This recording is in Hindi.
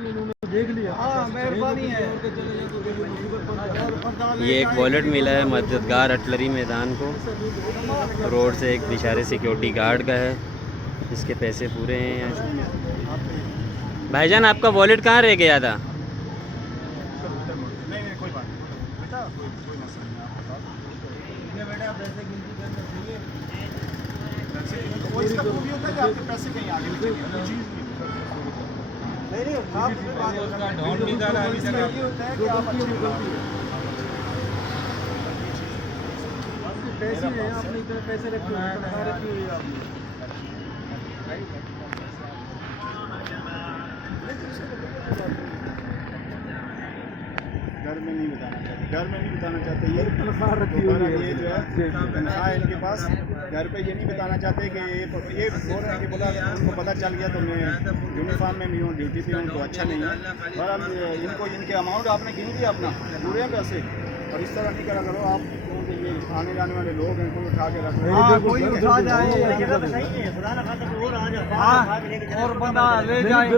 देख लिया। हाँ, मेहरबानी है। ये एक वॉलेट मिला है मददगार अटलरी मैदान को। रोड से एक बेचारे सिक्योरिटी गार्ड का है, इसके पैसे पूरे हैं यहाँ। भाईजान आपका वॉलेट कहाँ रह गया था? नहीं कोई बात नहीं बेटा, कोई मसला नहीं। आप बताओ बेटा, आप पैसे गिनती करना चाहिए। वो इसका खूबी होता है कि आपके पैसे कहीं आगे चीज़ नहीं, आप ढोंढ निकाला अभी तक। ये होता है कि आप आपके पैसे हैं, आपने इतने पैसे रखे हुए हैं, तनख्वाह रखी हुई है आपने। घर में नहीं बताना चाहते, घर में नहीं बताना चाहते। ये तनख्वाह रखी हुई है, ये जो है तनख्वाह है इनके पास। घर पे ये नहीं बताना चाहते कि ये बोल रहे हैं कि बोला उनको पता चल गया तो मैं यूनिफॉर्म में भी हूँ, ड्यूटी पे हूँ, तो अच्छा नहीं है। और इनको इनके अमाउंट आपने गिन दिया अपना पूरे हैं पैसे, और इस तरह नहीं करा करो आप, क्योंकि ये आने जाने वाले लोग हैं, कोई उठा के रख रहे, कोई उठा जाए और बंदा ले जाए।